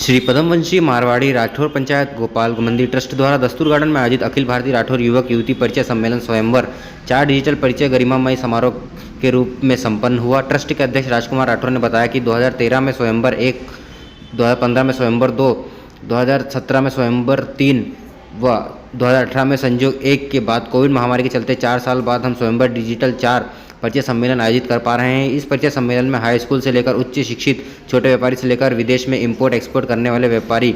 श्री पद्मवंशी मारवाड़ी राठौर पंचायत गोपाल मंदिर ट्रस्ट द्वारा दस्तूर गार्डन में आयोजित अखिल भारतीय राठौर युवक युवती परिचय सम्मेलन स्वयंवर 4 डिजिटल परिचय गरिमामय समारोह के रूप में संपन्न हुआ। ट्रस्ट के अध्यक्ष राजकुमार राठौर ने बताया कि 2013 में स्वयंवर 1, 2015 में स्वयंवर 2, 2017 में स्वयंवर 3 व 2018 में संयोग 1 के बाद कोविड महामारी के चलते 4 साल बाद हम स्वयंवर डिजिटल 4 परिचय सम्मेलन आयोजित कर पा रहे हैं। इस परिचय सम्मेलन में हाई स्कूल से लेकर उच्च शिक्षित छोटे व्यापारी से लेकर विदेश में इंपोर्ट एक्सपोर्ट करने वाले व्यापारी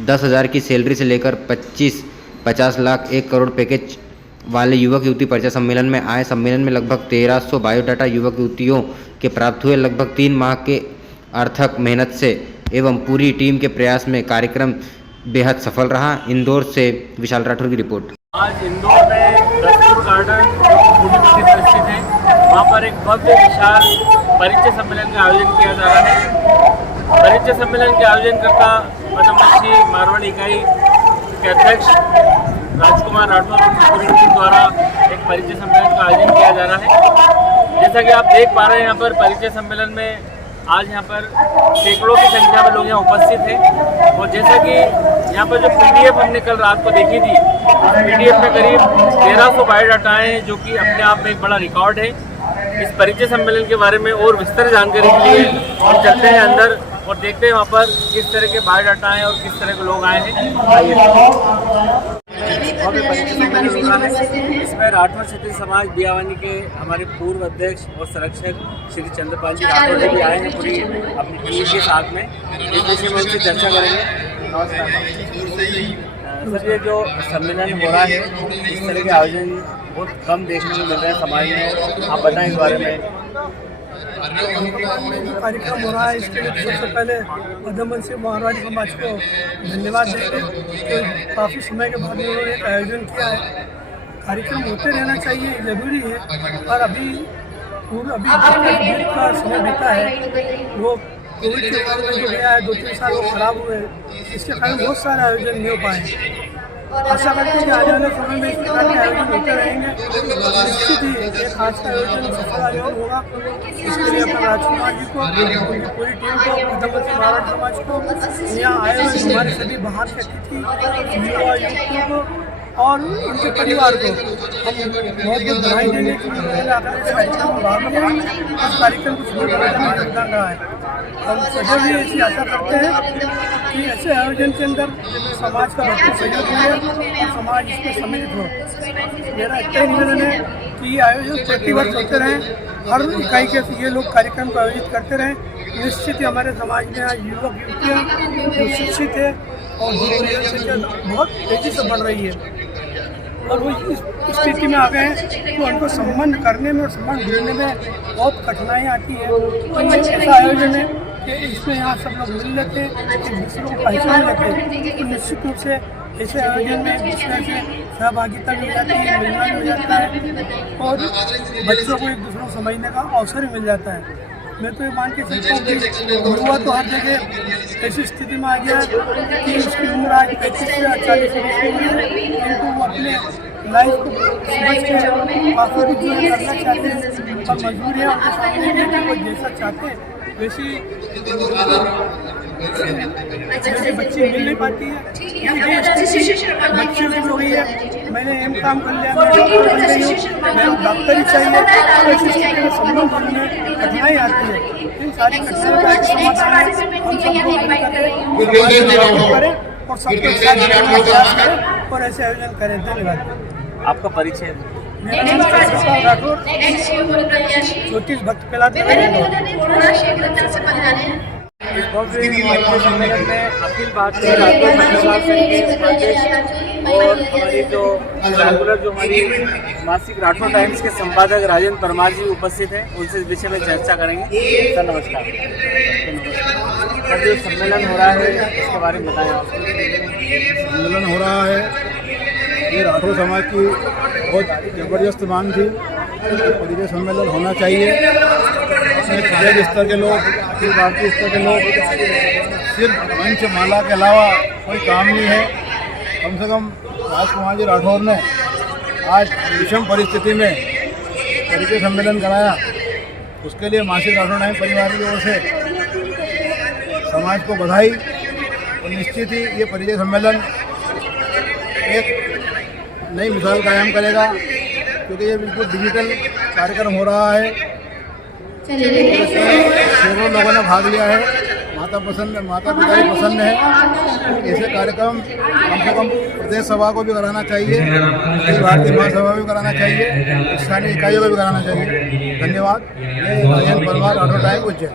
10,000 की सैलरी से लेकर 50 लाख 1 करोड़ पैकेज वाले युवक युवती परिचय सम्मेलन में आए। सम्मेलन में लगभग 1300 बायोडाटा युवक युवतियों के प्राप्त हुए। लगभग 3 माह के अर्थक मेहनत से एवं पूरी टीम के प्रयास में कार्यक्रम बेहद सफल रहा। इंदौर से विशाल राठौर की रिपोर्ट। आज इंदौर में दस्तूर गार्डन स्थित है, वहाँ पर एक भव्य विशाल परिचय सम्मेलन का आयोजन किया जा रहा है। परिचय सम्मेलन के आयोजनकर्ता पद्मवंशी मारवाड़ी इकाई के अध्यक्ष राजकुमार राठौर की पूरी टीम द्वारा एक परिचय सम्मेलन का आयोजन किया जा रहा है। जैसा कि आप देख पा रहे हैं, यहाँ पर परिचय सम्मेलन में आज यहाँ पर सैकड़ों की संख्या में लोग यहाँ उपस्थित हैं। और जैसा कि यहाँ पर जो पीडीएफ हमने कल रात को देखी थी, पीडीएफ में करीब 1300 बायोडाटा हैं, जो कि अपने आप में एक बड़ा रिकॉर्ड है। इस परिचय सम्मेलन के बारे में और विस्तार जानकारी के लिए हम चलते हैं अंदर और देखते हैं वहाँ पर किस तरह के बायोडाटा हैं और किस तरह के लोग आए हैं। आइए। इसमें राठौर क्षत्रिय समाज बियावानी के हमारे पूर्व अध्यक्ष और संरक्षक श्री चंद्रपाल जी राठौर जी भी आए हैं पूरी अपनी टीम के साथ में। इस विषय में उनसे चर्चा करेंगे। सर, ये जो सम्मेलन हो रहा है, इस तरह के आयोजन बहुत कम देखने को मिल रहे हैं समाज में, आप बताएं इस बारे में। जो कार्यक्रम हो रहा है, इसके लिए सबसे पहले पद्मवंशी मारवाड़ी समाज को धन्यवाद देते हैं कि काफ़ी समय के बाद उन्होंने एक आयोजन किया है। कार्यक्रम होते रहना चाहिए, ज़रूरी है, पर अभी का समय बीता है, वो कोविड के कारण में जो गया है, 2-3 साल वो खराब हुए हैं, इसके कारण बहुत सारे आयोजन नहीं हो पाए। आशा करते हैं कि आने वाले समय में इस प्रकार के आयोजन होते रहेंगे। निश्चित ही एक आज का आयोजन सफल आयोजन होगा। इसके लिए अपन राजकुमार जी को, उनकी पूरी टीम को, पद्मवंशी मारवाड़ी समाज को, यहाँ आए हुए हमारे सभी बाहर के अतिथि युवा युवतियों को और उनके परिवार को हम बहुत बहुत बधाई देंगे कि उन्होंने आकर इस कार्यक्रम में भाग लिया। इस कार्यक्रम को शुरू करने में योगदान रहा है। हम सदैव भी ऐसी आशा करते हैं कि ऐसे आयोजन के अंदर समाज का भरपूर सहयोग मिले और समाज इसमें सम्मिलित हो। मेरा इतना ही निवेदन है कि ये आयोजन प्रति वर्ष होते रहें, हर इकाई के ये लोग कार्यक्रम को आयोजित करते रहें। निश्चित ही हमारे समाज में युवक युवतियाँ जो शिक्षित है और बहुत तेज़ी से बढ़ रही है और वो इस स्थिति में आ गए हैं तो उनको सम्मान करने में और सम्मान ढूंढने में बहुत कठिनाइयाँ आती है। तो ऐसा आयोजन है कि इसमें यहाँ सब लोग मिल लेते हैं, एक दूसरे को पहचान लेते हैं। तो निश्चित रूप से ऐसे आयोजन में एक दूसरे से सहभागिता भी हो जाती है, मिलना भी हो जाता है और बच्चों को एक दूसरे को समझने का अवसर भी मिल जाता है। मैं तो ये मान के चलता हूँ कि युवा तो हर जगह ऐसी स्थिति में आ गया कि उसकी उम्र आज 35 से 40 वर्ष की है, किंतु वो अपने लाइफ को समझ के काफ़ी कुछ करना चाहते हैं और मजबूरी है उनके सामने है कि वो जैसा चाहते हैं वैसी बच्ची मिल नहीं पाती है। बच्ची भी हो गई है, मैंने एम काम कर लिया, मैं डॉक्टर बन गई हूँ, मैं डॉक्टरी चाहिए, तो ऐसी स्थिति में संभव करने में कठिनाई आती है। इन सारी कठिनाइयों का समाधान है, हम सब लोग करें और सबको साथ करें और ऐसे आयोजन करें। धन्यवाद। आपका परिचय? मेरा नाम राजकुमार राठौर, ज्योतिष भक्त कहलाते इस भव्य सम्मेलन में अखिल भारतीय राठौर महिला संघ के उपाध्यक्ष और हमारी जो रेगुलर जो हमारी मासिक राठौर टाइम्स के संपादक राजेंद्र परमार जी उपस्थित हैं, उनसे इस विषय में चर्चा करेंगे। सर नमस्कार। सर, जो सम्मेलन हो रहा है इसके बारे में बताएं आप। सम्मेलन हो रहा है, ये राठौर समाज की बहुत ज़बरदस्त मांग थी और ये सम्मेलन होना चाहिए। अपने कॉलेज स्तर के लोग, अखिल भारतीय स्तर के लोग, सिर्फ मंच माला के अलावा कोई काम नहीं है। कम से कम राजकुमार जी राठौर ने आज विषम परिस्थिति में परिचय सम्मेलन कराया, उसके लिए मासिक राठौर नायक परिवार की ओर से समाज को बधाई तो निश्चित ही ये परिचय सम्मेलन एक नई मिसाल कायम करेगा, क्योंकि ये बिल्कुल डिजिटल कार्यक्रम हो रहा है। सैकड़ों लोगों ने भाग लिया है, माता पिता भी पसंद है। ऐसे कार्यक्रम कम से कम प्रदेश सभा को भी कराना चाहिए, भारतीय महासभा भी कराना चाहिए, स्थानीय इकाइयों को भी कराना चाहिए। धन्यवाद। ये परमार ऑटो टाइम उज्जैन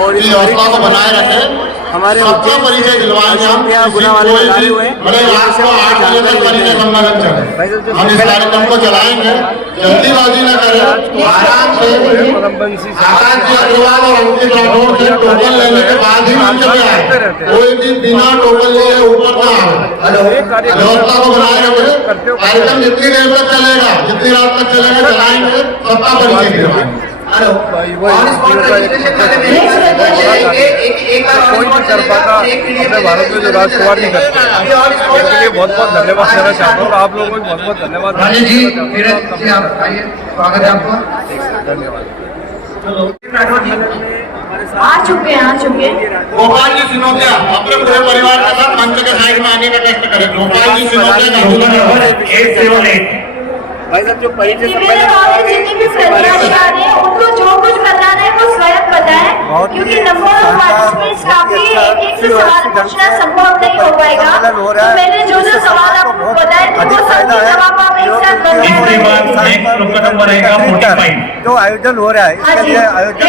और इस हौसला को बनाए रखें। हमारे परिचय दिलवाएंगे हम इस कार्यक्रम को चलाएंगे। जल्दीबाजी न करें, आराम से। आकाश जी अग्रवाल और अंकित राठौर से टोकन लेने के बाद ही मंच पे आए, कोई भी बिना टोकन लिए ऊपर न आए। व्यवस्था को बनाए रखें। कार्यक्रम जितनी देर तक चलेगा, जितनी रात तक चलेगा, चलाएंगे। सबका परिचय दिलवाएंगे। कोई भी कर पाता अपने भारत में जो राजकुमार जी करते हैं, उनके लिए बहुत बहुत धन्यवाद देना चाहता हूँ। आप लोगों को बहुत बहुत धन्यवाद। आ चुके गोपाल जी सिनोदिया अपने पूरे परिवार के साथ मंच के साइड में आने का कष्ट करें। गोपाल जी सिनोदिया भाई साहब, जो परिचय जितने भी प्रत्याशी हैं उनको जो कुछ बताना है वो स्वयं बताएं, क्योंकि नंबर ऑफ पार्टिसिपेंट्स काफी एक से सवाल पूछना संभव नहीं हो पाएगा। तो मैंने जो जो सवाल आपको बताए थे वो सबके जवाब आप एक साथ बताएं। जो आयोजन हो रहा है इसके लिए आयोजन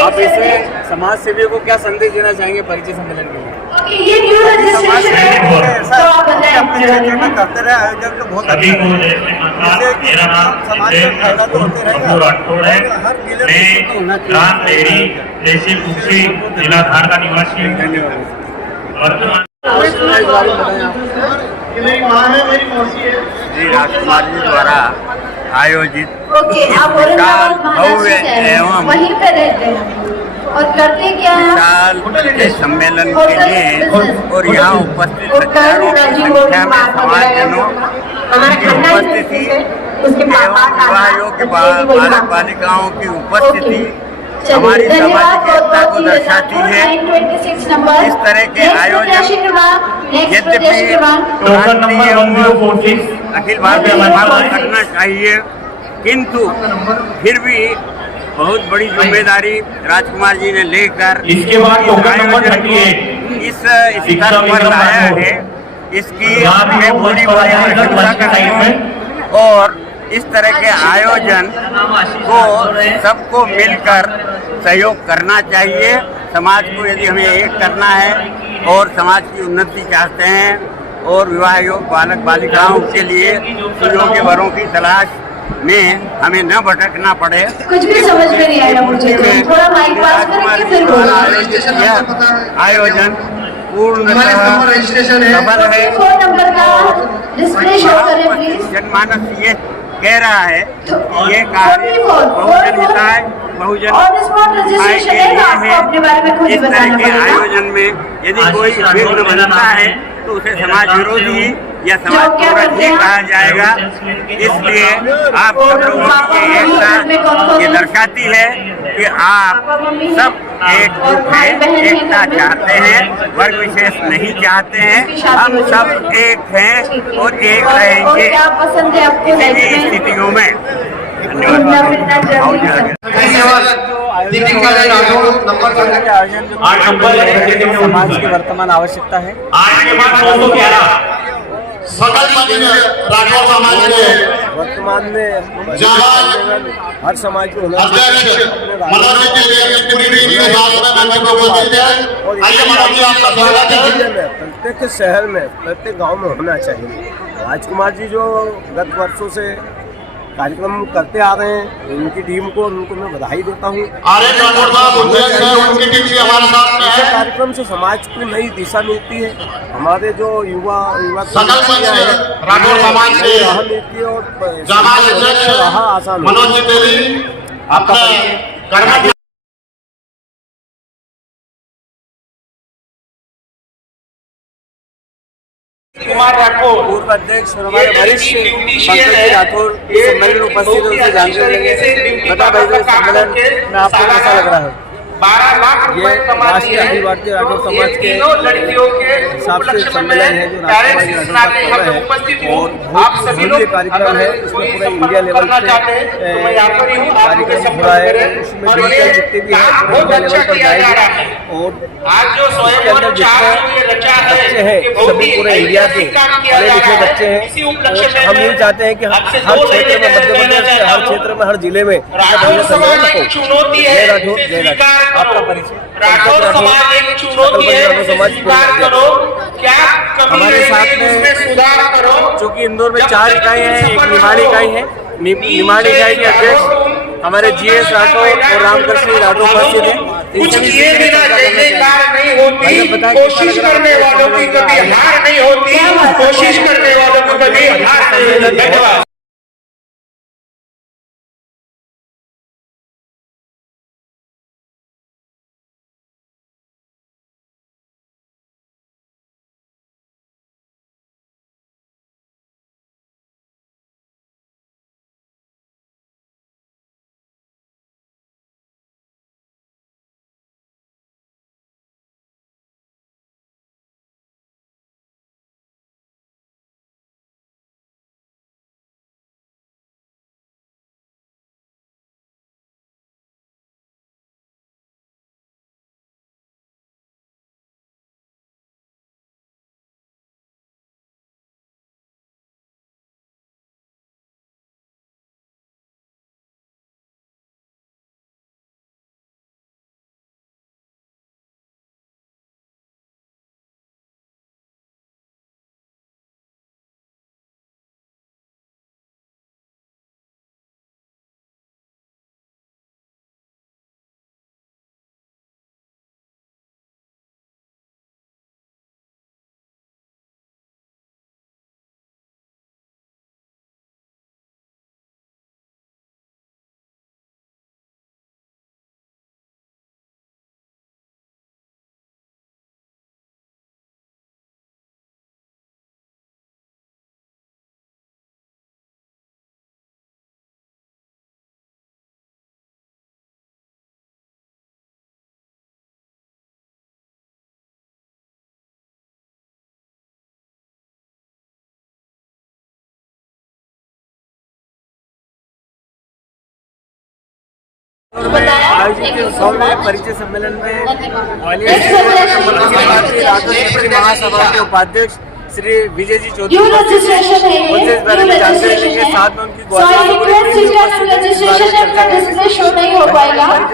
आप इसे समाज सेवियों को क्या संदेश देना चाहेंगे परिचय सम्मेलन के लिए? ये न्यू रजिस्ट्रेशन है, तो आप बताएं। अपने राज्य में करते रहे आयोजन तो बहुत अच्छा है, जिससे कि समाज में फायदा तो होते रहेगा। हर जिला धार का निवासी जी राजकुमार जी द्वारा आयोजित भव्य एवं वहीं पे रहते हैं और करते क्या है सम्मेलन के लिए और यहाँ उपस्थित हजारों की संख्या में समाजजनों की उपस्थिति एवं विवाहियों के बालक बालिकाओं की उपस्थिति हमारी सामाजिक एकता को दर्शाती है। इस तरह के आयोजन यद्यपि अखिल भारतीय महासभा करना चाहिए, किंतु फिर भी बहुत बड़ी जिम्मेदारी राजकुमार जी ने लेकर इसके बाद इस स्तर पर लाया है। इसकी पूरी प्रशंसा करनी है और इस तरह के आयोजन को सबको मिलकर सहयोग करना चाहिए। समाज को यदि हमें एक करना है और समाज की उन्नति चाहते हैं और विवाह योग बालक बालिकाओं के लिए सुयोग्य वरों की तलाश में हमें न भटकना पड़े। कुछ भी समझ में नहीं आया मुझे, थोड़ा माइक पास करके फिर बोलो। यह आयोजन पूर्णतः सफल है। फोन नंबर का डिस्प्ले शो करें प्लीज। जनमानस ये कह रहा है कि ये कार्य बहुजन हिताय बहुजन आय के लिए है। इस तरह के आयोजन में यदि कोई विघ्न बनता है तो उसे समाज विरोधी या समाज विरोधी कहा जाएगा। इसलिए आप सब लोगों की एकता ये दर्शाती है कि आप सब एकजुट हैं, एकता चाहते हैं, वर्ग विशेष नहीं चाहते हैं। हम सब एक हैं और एक रहेंगे किसी स्थितियों में। समाज की वर्तमान आवश्यकता है। राठौर समाज के वर्तमान में हर समाज को प्रत्येक शहर में प्रत्येक गांव में होना चाहिए। राजकुमार जी जो गत वर्षों से कार्यक्रम करते आ रहे हैं, उनकी टीम को उनको मैं बधाई देता हूँ। ऐसे कार्यक्रम से समाज को नई दिशा मिलती है। हमारे जो युवा मिलती है और राह आसान होती है। कुमार राठौर पूर्व अध्यक्ष और हमारे वरिष्ठ पंकज राठौर सम्मेलन उपस्थित है, उनसे जानकारी लेंगे। बता भाई सम्मेलन में आपको कैसा लग रहा है? 12 लाख रुपए राष्ट्रीय अखिल भारतीय राठौर समाज के लड़कियों के हिसाब से सम्मेलन है जो राष्ट्रवादी राठौर का है और बहुत भव्य कार्यक्रम है। इसमें पूरे इंडिया लेवल पे कार्यक्रम हो रहा है, उसमें डिजिटल जितने भी हैं इंडिया लेवल पर जाएंगे और इसके अंदर जितने बच्चे हैं सभी पूरे इंडिया के पढ़े लिखे बच्चे हैं। और हम यही चाहते हैं कि हर क्षेत्र में, मध्य प्रदेश के हर क्षेत्र में, हर जिले में सम्मेलन हो। जय राठौर, जय राठौर। आपका परिचय? राठौर समाज एक चुनौती है, समाज स्वीकार करो, क्या हमारे साथ में सुधार करो। चूँकि इंदौर में 4 इकाई है, एक निमाड़ी इकाई है। निमाड़ी इकाई के अध्यक्ष हमारे GS राठौर और रामकृष्ण राठौर उपस्थित है। कुछ किए बिना जय जयकार नहीं होती, कोशिश करने वालों की कभी हार नहीं होती, कोशिश करने वालों की कभी हार नहीं होती। धन्यवाद। आयोजित उत्सव में परिचय सम्मेलन में भारतीय महासभा के उपाध्यक्ष श्री विजय जी चौधरी उनसे इस बारे में जानकारी लेंगे। साथ में उनकी परिचय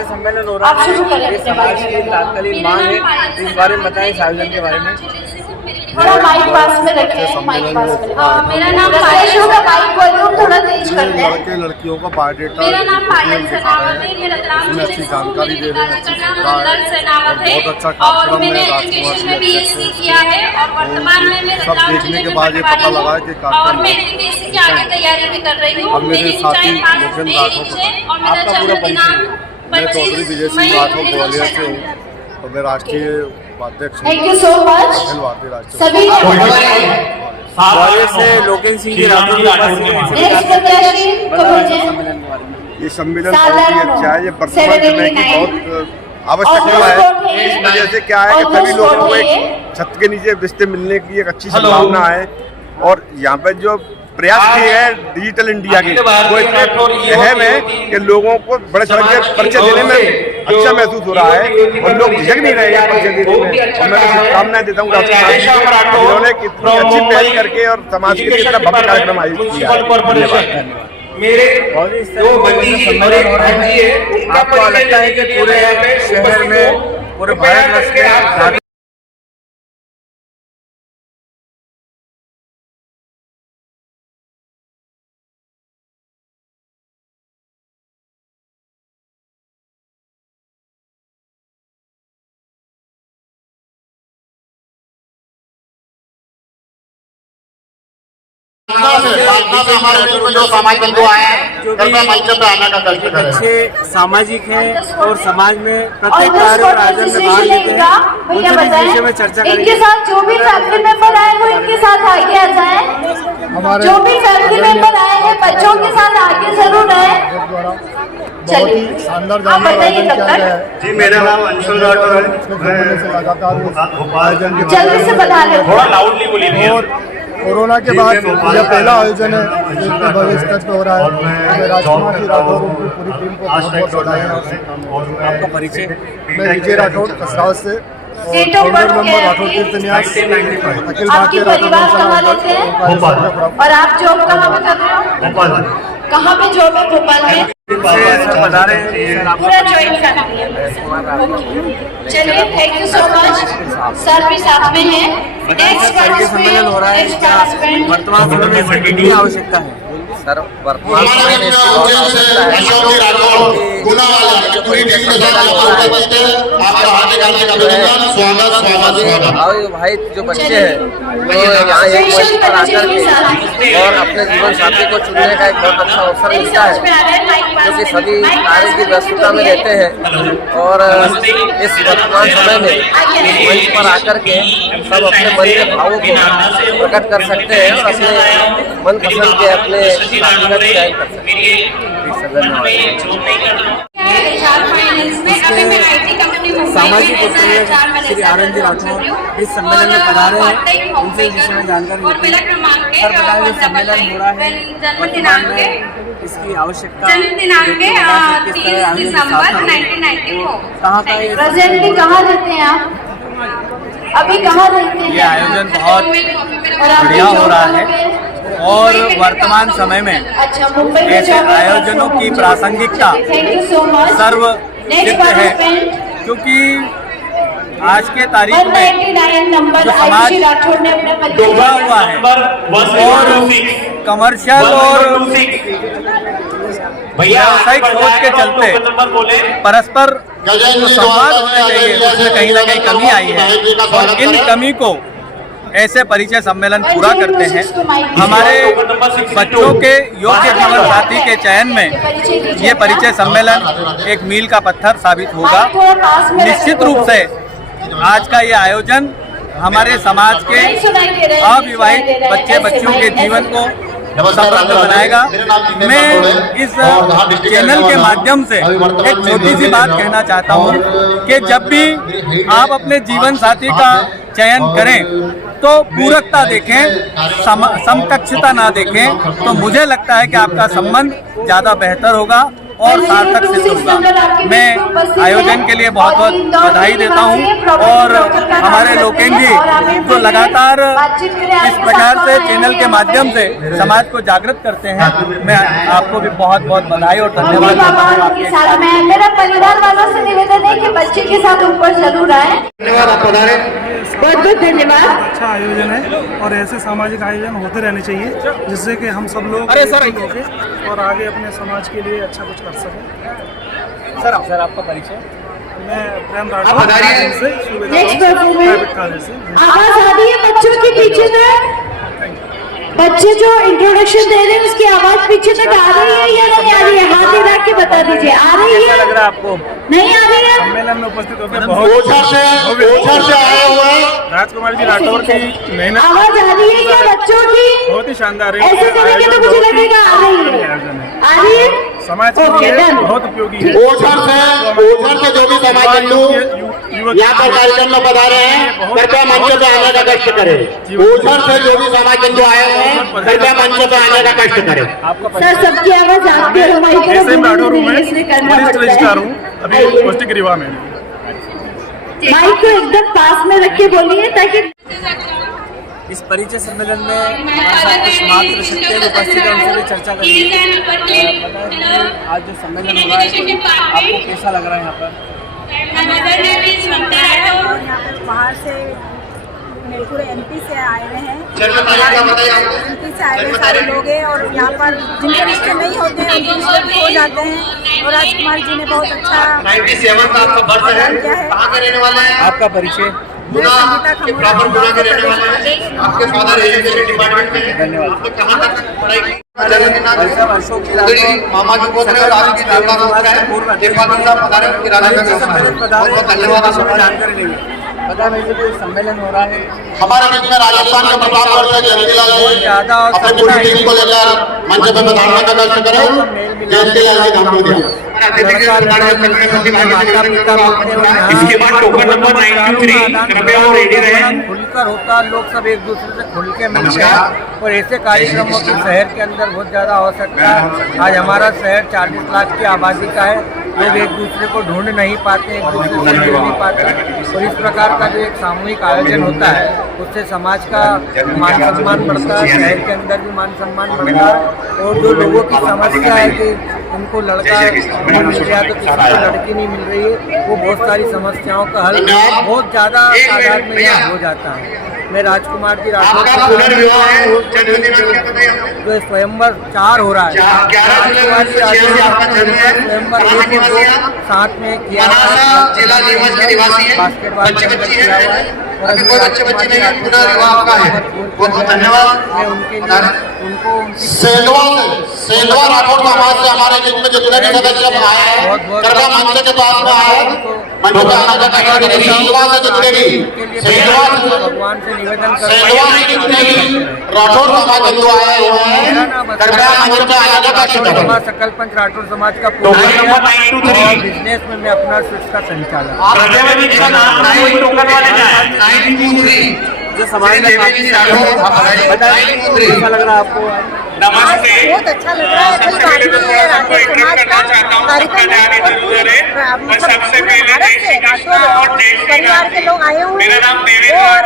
सम्मेलन हो रहा है, ये समाज की तात्कालिक मांग है। इस बारे में बताएं आयोजन के बारे में। थोड़ा माइक पास में रखें, माइक पास में। मेरा नाम पायल होगा, माइक वॉल्यूम थोड़ा तेज करते हैं। लड़के लड़कियों का बायोडेटा मेरा नाम पायल सेनावत है, मैं रतलाम उसमें अच्छी जानकारी दे रहे हैं, अच्छी सुविधा है, सेनावत है बहुत अच्छा और कार्यक्रम मैंने है। एजुकेशन में BSc किया है और वर्तमान में मैं सब रतलाम देखने जिले के में बाद ये पटवारी पता लगा है हूँ कि और मैं कार्यक्रम MPSC की आगे तैयारी भी कर रही हूँ। अब मेरे मेरी साथी ऊंचाई 5 मुकेश फुट राठौर 1 इंच है और मेरा आपका पूरा जन्म दिनांक मैं चौधरी विजय 25 मई सिंह राठौर ग्वालियर से 1996। हूँ और मैं राष्ट्रीय उपाध्यक्ष हूँ thank you so much Akhil Bharatiya राष्ट्रीय सभी ग्वालियर से लोकेश सिंह जी राठौर नेक्स्ट प्रत्याशी को भेजें। ये सम्मेलन बहुत ही अच्छा है। ये वर्तमान समय की बहुत आवश्यकता है। इस वजह से क्या है कि सभी लोगों को एक छत के नीचे रिश्ते मिलने की एक अच्छी संभावना है और यहाँ पे जो प्रयास किए हैं डिजिटल इंडिया के वो इतने अहम है कि लोगों को बड़े सड़क के परिचय देने में अच्छा महसूस हो रहा है और लोग झिझक नहीं रहे हैं परिचय देने में। और मैं तो शुभकामनाएं देता हूँ जिन्होंने कितनी अच्छी पहल करके और समाज के लिए इतना भव्य कार्यक्रम आयोजित किया है। मेरे जो भतीजी और एक भांजी है, उनका आपको लगता है कि पूरे शहर में पूरे भारत में प्रार्थना से हमारे बीच में जो समाज बंधु आए हैं कृपया मंच पे आने का कष्ट करें। बच्चे सामाजिक हैं और समाज में प्रत्येक कार्य और आयोजन में भाग लेते हैं। उन सभी विषय में चर्चा इनके करेंगे। साथ जो भी फैमिली मेंबर आए वो इनके साथ आगे आ जाए। जो भी फैमिली मेंबर आए हैं बच्चों के साथ आगे जरूर आए। चलिए शानदार आप बताइए तब तक जी, मेरा नाम अंशुल राठौर है। जल्दी से बता रहे थोड़ा लाउडली बोलिए। और कोरोना के बाद यह पहला आयोजन है जो इतने भव्य स्तर पे हो रहा है। मैं राजकुमार जी राठौर उनकी पूरी टीम को बहुत बहुत बधाई है। आपका परिचय? मैं विजय राठौर कसरावत से Date of और birth फाउंडर क्या मेंबर है? राठौर तीर्थन्यास अखिल आपकी भारतीय राठौर परिवार कहाँ रहते हैं? और आप जॉब कहाँ पे कर रहे हो? कहाँ पे जॉब है? भोपाल में? बता रहे हैं पूरा ज्वाइन फैमिली है। चलिए thank you so much. Sir भी साथ में हैं। नेक्स्ट सम्मेलन हो रहा है। वर्तमान समय में इसकी की आवश्यकता है। सर वर्तमान समय में इसकी बहुत आवश्यकता है। और भाई जो बच्चे हैं वो यहाँ एक मंच पर आकर के और अपने जीवन साथी को चुनने का एक बहुत अच्छा अवसर मिलता है, क्योंकि सभी कार्य की व्यस्तता में रहते हैं और इस वर्तमान समय में मंच पर आकर के सब अपने मन के भावों को प्रकट कर सकते हैं और अपने मन पसंद के अपने साथी का चयन कर सकते हैं। सामाजिक उपक्रम श्री आनंद जी राठौर इस सम्मेलन में पधारे हैं। उनसे इस विषय में जानकारी लेते हैं। सर बताइए, सम्मेलन हो रहा है वर्तमान में, इसकी आवश्यकता कहाँ का ये प्रेजेंटली कहाँ रहते हैं आप? अभी कहाँ रहते हैं? ये आयोजन बहुत बढ़िया हो रहा है और वर्तमान समय में अच्छा, मुंबई में ऐसे आयोजनों की प्रासंगिकता थैंक यू सो मच। सर्व सिद्ध है, क्योंकि आज के तारीख में 199 नंबर जो समाज आयुषी राठौर ने अपने डूबा हुआ है और कमर्शियल और व्यावसायिक सोच के चलते परस्पर जो संवाद होने चाहिए उसमें कहीं ना कहीं कमी आई है और इन कमी को ऐसे परिचय सम्मेलन पूरा करते हैं। हमारे बच्चों के योग्य जीवन साथी के चयन में ये परिचय सम्मेलन एक मील का पत्थर साबित होगा। निश्चित रूप से आज का ये आयोजन हमारे समाज के अविवाहित बच्चे बच्चियों के जीवन को समृद्ध बनाएगा। मैं इस चैनल के माध्यम से एक छोटी सी बात कहना चाहता हूँ कि जब भी आप अपने जीवन साथी का चयन करें तो पूरकता देखें, समकक्षता ना देखें, तो मुझे लगता है कि आपका संबंध ज़्यादा बेहतर होगा और सार्थक सिद्ध होगा। मैं आयोजन के लिए बहुत बहुत बधाई देता हूं और हमारे लोकेन जी जो लगातार इस प्रकार से चैनल के माध्यम से समाज को जागृत करते हैं, मैं आपको भी बहुत बहुत बधाई और धन्यवाद देता हूं। मेरा परिवार वालों से निवेदन है कि बच्चे के साथ ऊपर जरूर आए। धन्यवाद, आप पधारे। बहुत बहुत धन्यवाद। अच्छा आयोजन है और ऐसे सामाजिक आयोजन होते रहने चाहिए जिससे कि हम सब लोग एकजुट होके और आगे अपने समाज के लिए अच्छा कुछ कर सकें। सर आपका परिचय? मैं प्रेम राठौर से नेक्स्ट परफॉर्मेंस प्राइवेट कॉलेज से। आवाज आ रही है बच्चों के पीछे तक? बच्चे जो इंट्रोडक्शन दे रहे हैं उसकी आवाज पीछे तक आ रही है या नहीं आ रही है? हाथ हिला के बता दीजिए, आ रही है? लग रहा है आपको? नहीं आ रही है? सम्मेलन में उपस्थित होकर ओछा से आए हुए राजकुमार जी राठौर की मेहनत आवाज आ रही है क्या बच्चों की? बहुत ही शानदार है। ऐसे करेंगे तो मुझे लगेगा आ रही है। आ रही है? समाज के Okay, लिए done. बहुत उपयोगी है। ओछर से जो भी समाज बंधु यहाँ पर कार्यक्रम में पधारे हैं कृपया मंच पे आने का कष्ट करें। ओछर से जो भी समाज बंधु आए हैं कृपया मंच पे आने का कष्ट करें। सर सबकी आवाज आपके हमारी तरफ राठौर हूँ मैं, इसलिए करना पुलिस पड़ता रजिस्ट्रार हूँ, है। अभी पौष्टिक रीवा में। माइक को एकदम पास में रख के बोलिए ताकि इस परिचय सम्मेलन में हमारे साथ कुछ मात्र शक्ति उपस्थित है, उनसे भी चर्चा करेंगे। आज जो सम्मेलन हो रहा है आपको कैसा लग रहा है यहाँ पर? और यहाँ पर बाहर से पूरे एमपी से आए हुए हैं। एमपी से आए हुए सारे लोग हैं और यहाँ पर जिनके रिश्ते नहीं होते हैं उनके रिश्ते भी हो जाते हैं और राजकुमार जी ने बहुत अच्छा किया है। आपका परिचय? गुना के प्रॉपर गुना के रहने वाले हैं। आपके फादर एजुकेशन डिपार्टमेंट में है। धन्यवाद। आपने कहाँ तक पढ़ाई की? मामा जी बोल रहे हैं राजू की देवता का होता है। देवपाल साहब पधारे उनकी राजू का बहुत धन्यवाद। आपको जानकारी लेंगे पता नहीं कोई सम्मेलन हो रहा है हमारे बीच में राजस्थान के प्रतापगढ़ से जयंतीलाल जी अपने पूरी टीम को लेकर मंच पर पधारने का कष्ट करें। जयंतीलाल जी नाम दिया। इसके बाद टोकन नंबर 93 कृपया वो रेडी रहें। खुलकर होता, लोग सब एक दूसरे से खुल के मिलते हैं और ऐसे कार्यक्रमों की शहर के अंदर बहुत ज़्यादा आवश्यकता है। आज हमारा शहर 40 लाख की आबादी का है, लोग एक दूसरे को ढूंढ नहीं पाते, एक दूसरे से मिल नहीं पाते और इस प्रकार का जो एक सामूहिक आयोजन होता है उससे समाज का मान सम्मान बढ़ता है, शहर के अंदर भी मान सम्मान बढ़ता है। और जो लोगों की समस्या है कि उनको लड़का नहीं मिल रहा तो किसी को लड़की नहीं मिल रही है, वो बहुत सारी समस्याओं का हल बहुत ज़्यादा तादाद में यहाँ हो जाता है। मैं राजकुमार जी राठौर जो स्वयंवर 4 हो रहा है, राजकुमार जी स्वयंवर 1 और 2 साथ में किया बास्केटबॉल किया हुआ है और अभी बहुत धन्यवाद। मैं उनके लिए उनको सेंधवा राठौर समाज से हमारे बीच में जितने भी सदस्य आए हैं कृपया मंच के पास में आए। मंच पे आने का कष्ट करें। सेंधवा से जितने भी भगवान से निवेदन सेंधवा से जितने भी राठौर समाज बंधु आए हुए हैं कृपया मंच पे आने का कष्ट करें। सकल पंच राठौर समाज का पूरा बिजनेस में मैं अपना स्विच का संचालक जो समाज में कैसा लग रहा है आपको? बहुत अच्छा लग रहा है। कल राठौर समाज का कार्यक्रम राठौर परिवार के लोग आए हुए हैं और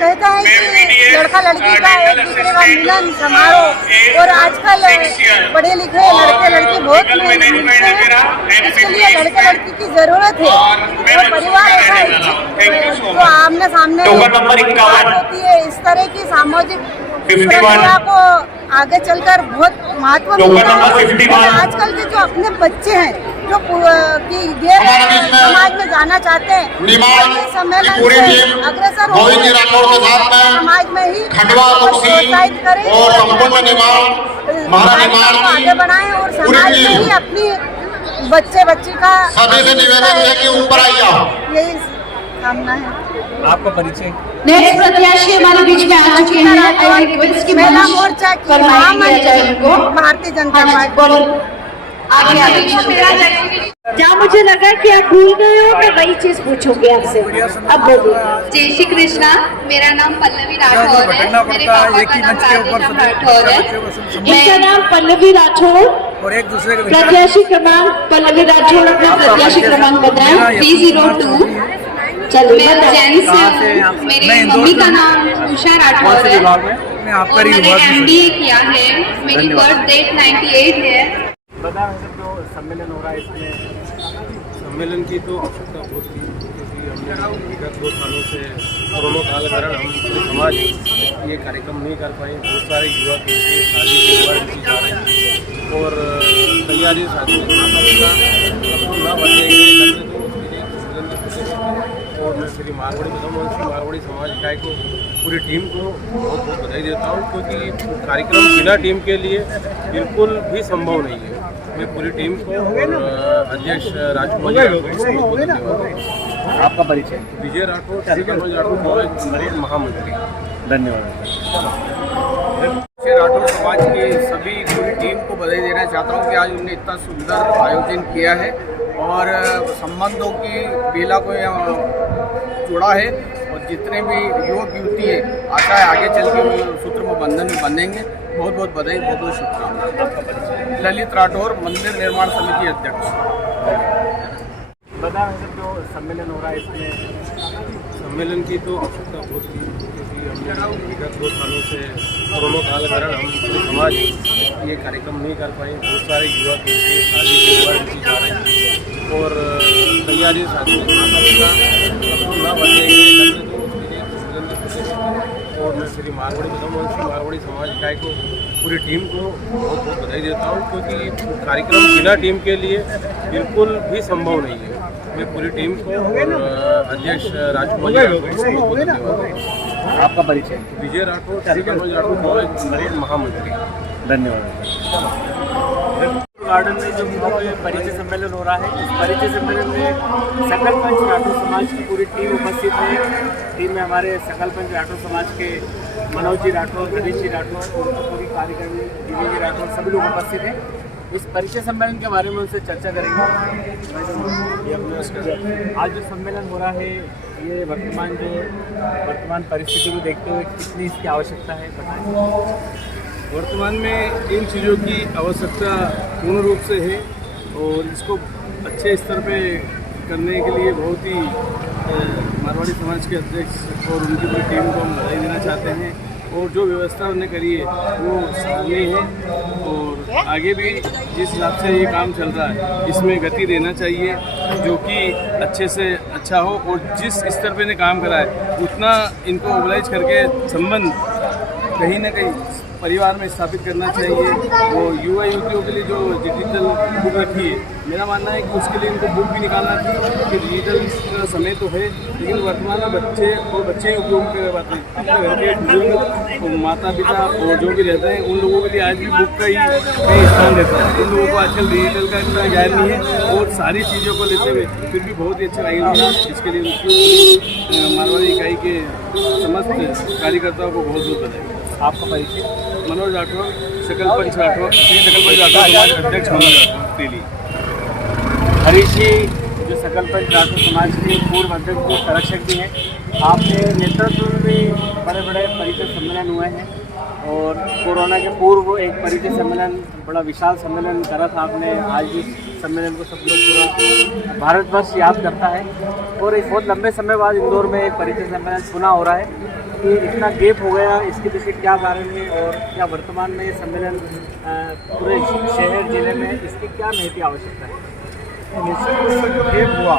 कहता है कि लड़का लड़की का एक दूसरे का मिलन समारोह और आजकल पढ़े लिखे लड़के लड़की बहुत मिलते हैं, इसके लिए लड़के लड़की की जरूरत है और परिवार ऐसा है तो आमने सामने होती है। इस तरह की सामाजिक प्रक्रिया को आगे चलकर बहुत महत्व मिलता है। आजकल के जो अपने बच्चे हैं जो गैर समाज में जाना चाहते हैं सम्मेलन से अग्रसर हो समाज में ही प्रोत्साहित करें और आगे बढ़ाएं और समाज में ही अपनी बच्ची का यही कामना है। आपका परिचय? नेक्स्ट प्रत्याशी हमारे बीच में आ चुके हैं। आई रिक्वेस्ट की महिला मोर्चा की भारतीय जनता पार्टी जहाँ मुझे लगा कि आप भूल गए हो, मैं वही चीज पूछूंगी आपसे। अब बोलिए। जय श्री कृष्णा। मेरा नाम पल्लवी राठौर है। मेरे पापा का नाम राधेश्याम राठौर है। इनका नाम पल्लवी राठौर और एक दूसरे के प्रत्याशी क्रमांक पल्लवी राठौर अपना प्रत्याशी क्रमांक बताएं। 302। चलिए मेरी मम्मी का नाम उषा राठौर है और मैंने MBA किया है। मेरी बर्थ डेट 98 है। बता रहे जो सम्मेलन हो रहा है इसमें सम्मेलन की तो आवश्यकता बहुत थी क्योंकि हमने विगत 2 सालों से कोरोना काल कारण हम पूरे समाज ये कार्यक्रम नहीं कर पाए। बहुत सारे युवा के शादी के बाद की जा रहे हैं और तैयारी शादी ना बदलेंगे और मैं श्री मारवाड़ी बताऊँ श्री मारवाड़ी समाज इकाई को पूरी टीम को बहुत बहुत बधाई देता हूँ क्योंकि कार्यक्रम बिना टीम के लिए बिल्कुल भी संभव नहीं है। मैं पूरी टीम को और अध्यक्ष राजकुमार जी को आपका परिचय? विजय राठौर राठौर महामंत्री। धन्यवाद। राठौर समाज की सभी पूरी टीम को बधाई देना चाहता हूँ कि आज उन्होंने इतना सुंदर आयोजन किया है और संबंधों की बेला को यहाँ जोड़ा है और जितने भी युवक युवती हैं आशा है आगे चल के सूत्र में बंधन में बंधेंगे। बहुत बहुत बधाई, बहुत बहुत शुभकामनाएं। ललित राठौर, मंदिर निर्माण समिति अध्यक्ष। बता रहे जो सम्मेलन हो रहा है इसमें सम्मेलन की तो आवश्यकता बहुत थी क्योंकि हमने विगत 2 सालों से कोरोना काल कारण हम पूरे समाज ये कार्यक्रम नहीं कर पाए। बहुत सारे युवा के शादी के बाद की जा रहे हैं और तैयारी शादी ना बदलेंगे और मैं श्री मारवाड़ी बताऊँ श्री मारवाड़ी समाज इकाई को पूरी टीम को बहुत बहुत बधाई देता हूँ क्योंकि कार्यक्रम बिना टीम के लिए बिल्कुल भी संभव नहीं है। मैं पूरी टीम को और अध्यक्ष राजकुमार जी को धन्यवाद। आपका परिचय? विजय राठौर, कॉलेज महामंत्री। धन्यवाद। गार्डन में जो यहाँ पे परिचय सम्मेलन हो रहा है, इस परिचय सम्मेलन में सकल पंच राठौर समाज की पूरी टीम उपस्थित है। टीम में हमारे सकल पंच राठौर समाज के मनोज जी राठौर, गणेश जी राठौर और पूरी कार्यकारिणी दिव्य जी राठौर सभी लोग उपस्थित हैं। इस परिचय सम्मेलन के बारे में उनसे चर्चा करेंगे। आज जो सम्मेलन हो रहा है, ये वर्तमान परिस्थिति को देखते हुए कितनी इसकी आवश्यकता है, बताएं। वर्तमान में इन चीज़ों की आवश्यकता पूर्ण रूप से है और इसको अच्छे स्तर पे करने के लिए बहुत ही मारवाड़ी समाज के अध्यक्ष और उनकी पूरी टीम को हम बधाई देना चाहते हैं। और जो व्यवस्था उन्होंने करी है वो सराहनीय है और आगे भी जिस हिसाब से ये काम चल रहा है इसमें गति देना चाहिए, जो कि अच्छे से अच्छा हो। और जिस स्तर पे ने काम करा है उतना इनको मोबिलाइज करके संबंध कहीं ना कहीं परिवार में स्थापित करना चाहिए। वो युवा युवतियों के लिए जो डिजिटल बुक रखी है, मेरा मानना है कि उसके लिए इनको बुक भी निकालना चाहिए कि डिजिटल का समय तो है, लेकिन वर्तमान में बच्चे ही उपयोग कर पाते हैं। अपने घर के बुजुर्ग, माता पिता और जो भी रहते हैं उन लोगों के लिए आज भी बुक का ही कई स्थान देता है। उन लोगों को आजकल डिजिटल का इतना ज्ञान नहीं है और सारी चीज़ों को लेते हुए फिर भी बहुत ही अच्छा आयोजन है। इसके लिए उनकी मारवाड़ी इकाई के समस्त कार्यकर्ताओं को बहुत बहुत बधाई। आपका परिचय? मनोज राठौर, सकल पंच राठौर, सकल पंच राठौर समाज अध्यक्ष मनोज राठौर, तेली। हरीश जी जो सकल पंच राठौर समाज के पूर्व अध्यक्ष को संरक्षक भी हैं, आपके नेतृत्व में भी बड़े बड़े परिचय सम्मेलन हुए हैं और कोरोना के पूर्व एक परिचय सम्मेलन, बड़ा विशाल सम्मेलन करा था आपने। आज भी सम्मेलन को सब लोग पूरा भारतवर्ष याद करता है और एक बहुत लंबे समय बाद इंदौर में एक परिचय सम्मेलन पुनः हो रहा है। कि इतना गैप हो गया, इसके पीछे क्या कारण है और क्या वर्तमान में ये सम्मेलन पूरे शहर जिले में इसकी क्या महती आवश्यकता है? निश्चित रूप से जो गैप हुआ,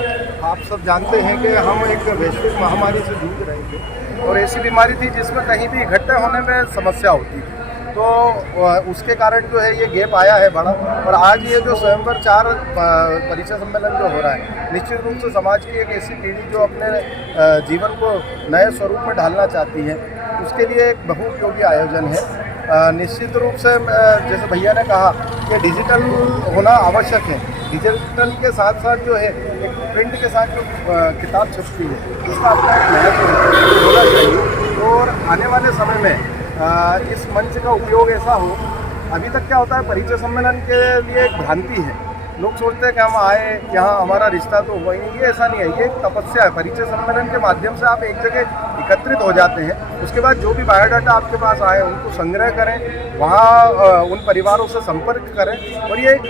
आप सब जानते हैं कि हम एक वैश्विक महामारी से जूझ रहे थे और ऐसी बीमारी थी जिसमें कहीं भी इकट्ठे होने में समस्या होती थी, तो उसके कारण जो है ये गैप आया है बड़ा। और आज ये जो स्वयंवर 4 परिचय सम्मेलन जो हो रहा है, निश्चित रूप से समाज की एक ऐसी पीढ़ी जो अपने जीवन को नए स्वरूप में ढालना चाहती है, उसके लिए एक बहुउपयोगी आयोजन है। निश्चित रूप से जैसे भैया ने कहा कि डिजिटल होना आवश्यक है। डिजिटल के साथ साथ जो है एक प्रिंट के साथ जो किताब छपती है उसका अपना एक महत्व होना चाहिए। और आने वाले समय में इस मंच का उपयोग ऐसा हो, अभी तक क्या होता है परिचय सम्मेलन के लिए एक भ्रांति है, लोग सोचते हैं कि हम आए यहाँ हमारा रिश्ता तो हुआ ही नहीं। ये ऐसा नहीं है, ये एक तपस्या है। परिचय सम्मेलन के माध्यम से आप एक जगह एकत्रित हो जाते हैं, उसके बाद जो भी बायोडाटा आपके पास आए उनको संग्रह करें, वहाँ उन परिवारों से संपर्क करें और ये एक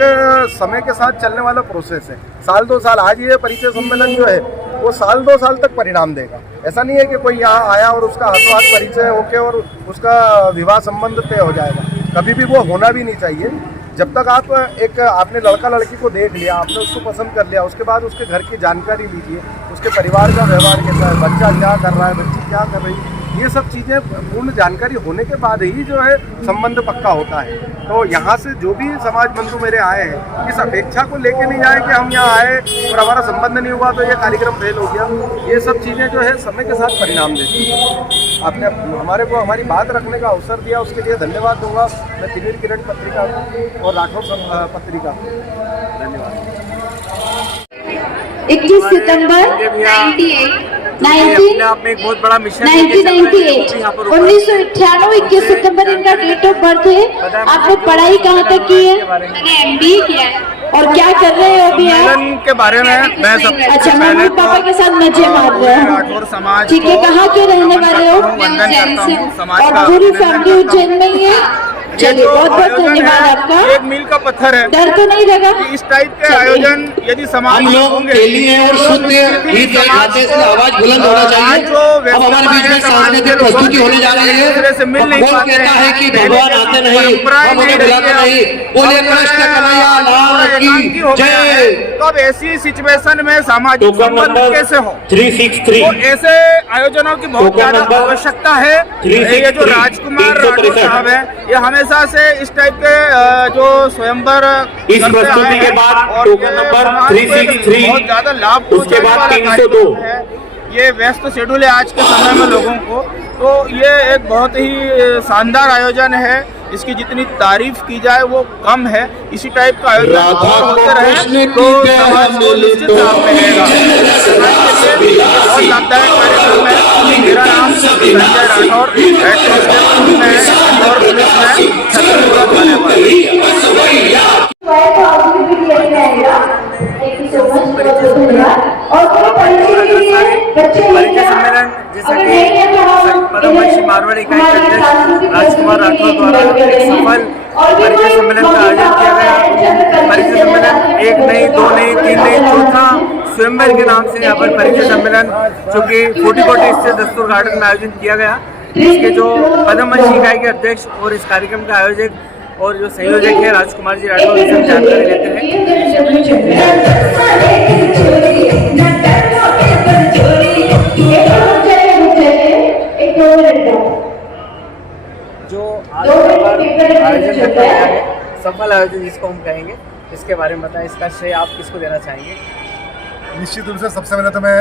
समय के साथ चलने वाला प्रोसेस है। साल 2 साल, आज ये परिचय सम्मेलन जो है वो साल 2 साल तक परिणाम देगा। ऐसा नहीं है कि कोई यहाँ आया और उसका हाथों हाथ परिचय होके और उसका विवाह संबंध तय हो जाएगा, कभी भी वो होना भी नहीं चाहिए। जब तक आप आपने लड़का लड़की को देख लिया, आपने उसको पसंद कर लिया, उसके बाद उसके घर की जानकारी लीजिए, उसके परिवार का व्यवहार कैसा है, बच्चा क्या कर रहा है, बच्ची क्या कर रही है, ये सब चीज़ें पूर्ण जानकारी होने के बाद ही जो है संबंध पक्का होता है। तो यहाँ से जो भी समाज बंधु मेरे आए हैं, इस अपेक्षा को लेके नहीं आए कि हम यहाँ आए और हमारा संबंध नहीं हुआ तो ये कार्यक्रम फेल हो गया। ये सब चीज़ें जो है समय के साथ परिणाम देती हैं। आपने हमारे को हमारी बात रखने का अवसर दिया, उसके लिए धन्यवाद दूंगा मैं तिमिर किरण पत्रिका और राठौर पत्रिका। धन्यवाद। 21 सितंबर 1998 21 सितंबर इनका डेट ऑफ बर्थ है। आपने पढ़ाई कहाँ तक की है? मैंने MBA किया है। और क्या कर रहे हो अभी आप? सम्मेलन के बारे में मैं सबसे अच्छा, मम्मी पापा के साथ मजे मार रहे हो? राठौर समाज, ठीक है, कहाँ के रहने वाले हो? और पूरी फैमिली उज्जैन में ही है? चलिए, बहुत बहुत धन्यवाद आपका। एक मील का पत्थर है, डर तो नहीं लगा? इस टाइप के आयोजन यदि समाज हम लोग तेली हैं और शुद्ध गीत गाते हैं, आवाज बुलंद होना चाहिए। अब हमारे बीच में सांस्कृतिक प्रस्तुति होने जा रही है। कौन कहता है कि भगवान आते नहीं, हम उन्हें बुलाते नहीं? बोले कृष्ण कन्हैया लाल की जय। तो अब ऐसी सिचुएशन में सामाजिक संबंध कैसे हो? 363 तो ऐसे आयोजनों की बहुत ज्यादा आवश्यकता है। ये जो राजकुमार राठौर साहब है, ये हमें हमेशा से इस टाइप के जो स्वयंवर इस प्रस्तुति के बाद टोकन नंबर 363 बहुत ज्यादा लाभ उसके बाद 302 है। ये व्यस्त शेड्यूल है आज के समय में लोगों को, तो ये एक बहुत ही शानदार आयोजन है। इसकी जितनी तारीफ की जाए वो कम है। इसी टाइप का आयोजन और होते रहे तो समाज को निश्चित लाभ मिलेगा। बहुत लाभदायक कार्यक्रम है। मेरा नाम संजय राठौर, हेड कांस्टेबल में इंदौर पुलिस में छत्तीसगढ़ थाने पर। परिचय सम्मेलन जैसा कि पद्मश्री मारवाड़ी इकाई के अध्यक्ष राजकुमार राठौर द्वारा एक सफल परिचय सम्मेलन का आयोजन किया गया। परिचय सम्मेलन 1 नहीं, 2 नहीं, 3 नहीं, चौथा स्वयंवर के नाम से यहाँ पर परिचय सम्मेलन जो कि फोर्टी स्थित दस्तूर गार्डन में आयोजन किया गया। इसके जो पद्मश्री इकाई के अध्यक्ष और इस कार्यक्रम का आयोजक और जो संयोजक है राजकुमार जी राठौर, इससे जानकारी लेते हैं। जो आज आयोजन करता है सफल आयोजन जिसको हम कहेंगे, इसके बारे में बताएं। इसका श्रेय आप किसको देना चाहेंगे? निश्चित रूप से सबसे पहले तो मैं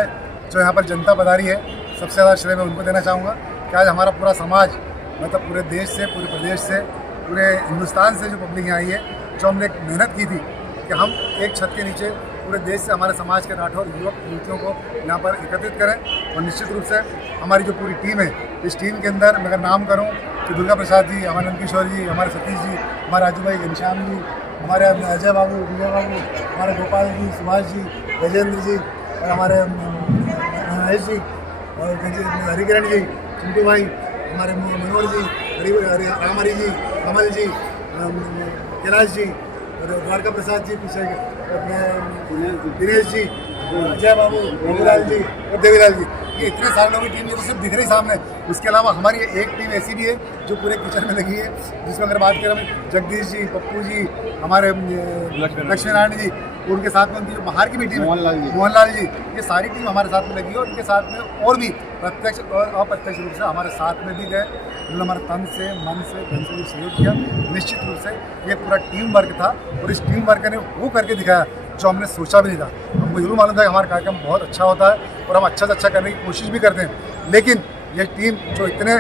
जो यहाँ पर जनता पधारी है सबसे ज़्यादा श्रेय मैं उनको देना चाहूँगा कि आज हमारा पूरा समाज, मतलब पूरे देश से, पूरे प्रदेश से, पूरे हिंदुस्तान से जो पब्लिक यहाँ आई है, जो हमने एक मेहनत की थी कि हम एक छत के नीचे पूरे देश से हमारे समाज के राठौर युवक युवतियों को यहाँ पर एकत्रित करें। और निश्चित रूप से हमारी जो पूरी टीम है, इस टीम के अंदर मैं अगर नाम करूँ तो दुर्गा प्रसाद जी, हमारे नंदकिशोर जी, हमारे सतीश जी, हमारे राजू भाई, घनश्याम जी, हमारे अजय बाबू, विजय बाबू, हमारे गोपाल जी, सुभाष जी, गजेंद्र जी, और हमारे महेश जी, और हरिकिरण जी, चिंटू भाई, हमारे मनोहर जी, रामहरी जी, कमल जी, कैलाश जी, द्वारका प्रसाद जी, पीछे दिनेश जी, अजय बाबू, देवीलाल जी और देवीलाल जी, ये इतने सारे लोगों की टीम जो तो सिर्फ दिख रही सामने। उसके अलावा हमारी एक टीम ऐसी भी है जो पूरे किचन में लगी है, जिसमें अगर बात करें जगदीश जी, पप्पू जी, हमारे लक्ष्मी नारायण जी, उनके साथ में उनकी जो बाहर की भी टीम है मोहनलाल जी, ये सारी टीम हमारे साथ में लगी है। और उनके साथ में और भी प्रत्यक्ष और अप्रत्यक्ष रूप से हमारे साथ में भी गए, उन्होंने हमारे तन से, मन से, धन से भी सहयोग किया। निश्चित रूप से ये पूरा टीम वर्क था और इस टीम वर्क ने वो करके दिखाया जो हमने सोचा भी नहीं था। हमको जरूर मालूम था कि हमारा कार्यक्रम बहुत अच्छा होता है और हम अच्छा से अच्छा करने की कोशिश भी करते हैं, लेकिन ये टीम जो इतने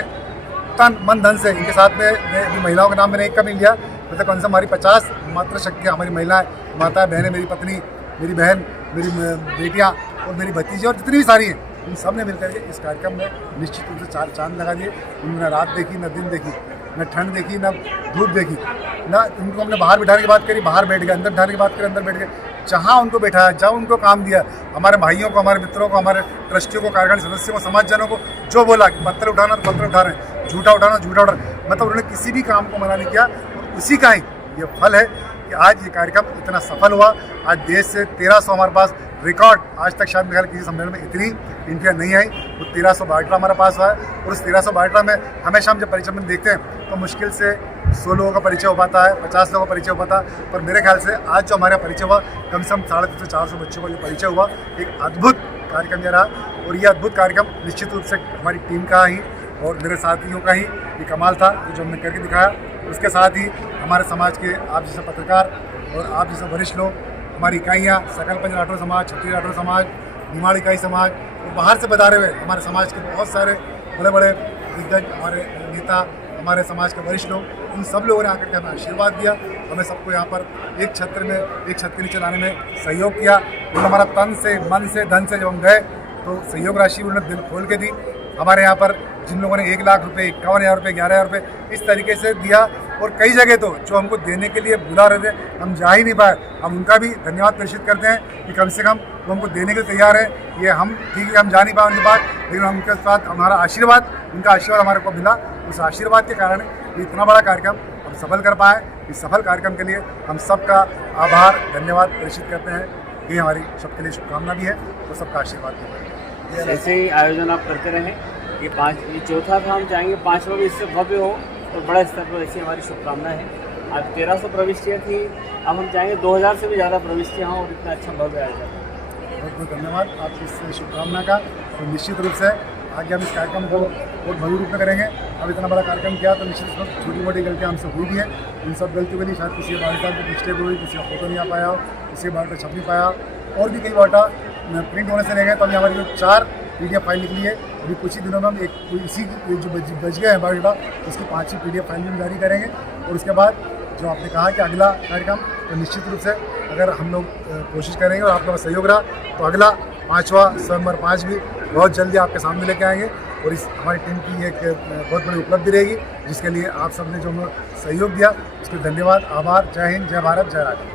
तन मन धन से, इनके साथ में महिलाओं के नाम मैंने एक का भी लिया, मतलब कम से कम हमारी 50 मात्र शक्ति हमारी महिलाएं, माताएं, बहनें, मेरी पत्नी, मेरी बहन, मेरी बेटियां और मेरी भतीजी और जितनी भी सारी हैं, इन सब ने मिलकर के इस कार्यक्रम में निश्चित रूप से 4 चांद लगा दिए। उन्होंने रात देखी, न दिन देखी, न ठंड देखी, न धूप देखी, ना उनको हमने बाहर बिठाने की बात करी, बाहर बैठ गए, अंदर बिठाने की बात करी, अंदर बैठ गए। जहाँ उनको बैठाया, जहाँ उनको काम दिया, हमारे भाइयों को, हमारे मित्रों को, हमारे ट्रस्टियों को, कार्यकारिणी सदस्यों को, समाजजनों को जो बोला कि पत्थर उठाना तो पत्थर उठा रहे हैं, झूठा उठाना झूठा उठा रहे हैं, मतलब उन्होंने किसी भी काम को मना नहीं किया। और उसी का ही ये फल है कि आज ये कार्यक्रम इतना सफल हुआ। आज देश से 1300 हमारे पास रिकॉर्ड, आज तक शायद मेरे किसी सम्मेलन में इतनी एंट्रियाँ नहीं आई, वो 1300 बायोडाटा हमारे पास हुआ है। और उस 1300 बायोडाटा में हमेशा हम जब परिचय में देखते हैं तो मुश्किल से 100 लोगों का परिचय हो पाता है, 50 लोगों का परिचय हो पाता है, पर मेरे ख्याल से आज जो हमारा परिचय हुआ, कम से कम 350 से 400 बच्चों का जो परिचय हुआ, एक अद्भुत कार्यक्रम ये रहा। और ये अद्भुत कार्यक्रम निश्चित रूप से हमारी टीम का ही और मेरे साथियों का ही ये कमाल था जो हमने करके दिखाया। उसके साथ ही हमारे समाज के आप जैसे पत्रकार और आप जैसे वरिष्ठ लोग, हमारी इकाइयाँ, सकल पंच राठौर समाज, छत्तीस राठौर समाज, निमाड़ इकाई समाज और बाहर से पधारे हुए हमारे समाज के बहुत सारे बड़े बड़े दिग्गज, हमारे नेता, हमारे समाज के वरिष्ठ लोग, उन सब लोगों ने आकर के हमें आशीर्वाद दिया। हमें सबको यहाँ पर एक छत्र में, एक छत के नीचे लाने में सहयोग किया। उन्होंने हमारा तन से, मन से, धन से जब हम गए तो सहयोग राशि उन्होंने दिल खोल के दी। हमारे यहाँ पर जिन लोगों ने 1 लाख रुपये, 51,000 रुपये, 11,000 रुपये इस तरीके से दिया, और कई जगह तो जो हमको देने के लिए बुला रहे थे हम जा ही नहीं पाए, हम उनका भी धन्यवाद प्रेषित करते हैं कि कम से कम वो हमको देने के लिए तैयार है। ये हम ठीक है, हम जा नहीं पाए उनके पास, लेकिन उनके साथ हमारा आशीर्वाद, उनका आशीर्वाद हमारे को मिला। उस आशीर्वाद के कारण ये इतना बड़ा कार्यक्रम हम सफल कर पाए। इस सफल कार्यक्रम के लिए हम सबका आभार, धन्यवाद प्रेषित करते हैं। ये हमारी सबके लिए शुभकामना भी है और सबका आशीर्वाद भी है। ऐसे ही आयोजन आप करते रहें। ये चौथा था, हम चाहेंगे 5वां भी इससे भव्य हो और बड़ा स्तर पर, ऐसी हमारी शुभकामना है। आज 1300 प्रविष्टियाँ थी, अब हम चाहेंगे 2000 से भी ज़्यादा प्रविष्टियाँ हों और इतना अच्छा भव्य आयोजन। बहुत बहुत धन्यवाद आपकी इस शुभकामना का। तो निश्चित रूप से आगे हम इस कार्यक्रम को बहुत भव्य रूप में करेंगे। अब इतना बड़ा कार्यक्रम किया तो निश्चित रूप से छोटी मोटी गलतियाँ हमसे हुई भी है। इन सब गलतियों के लिए शायद किसी बायोडाटा की मिस्टेक हुई, किसी का फोटो नहीं आ पाया, किसी का बायोडाटा छप नहीं पाया, और भी कई बायोडाटा प्रिंट होने से रह गए। तो अभी हमारी जो 4 PDF फाइल निकली है, अभी कुछ ही दिनों में हम इसी जो बच गए हैं बायोडाटा, उसकी 5वीं PDF फाइल भी हम जारी करेंगे। और उसके बाद जो आपने कहा कि अगला कार्यक्रम, तो निश्चित रूप से अगर हम लोग कोशिश करेंगे और आप लोगों का सहयोग रहा तो अगला 5वां स्वयंवर 5 भी बहुत जल्दी आपके सामने लेके आएंगे। और इस हमारी टीम की एक बहुत बड़ी उपलब्धि रहेगी, जिसके लिए आप सबने जो हमें सहयोग दिया उसके लिए धन्यवाद, आभार। जय हिंद, जय भारत, जय राष्ट्र।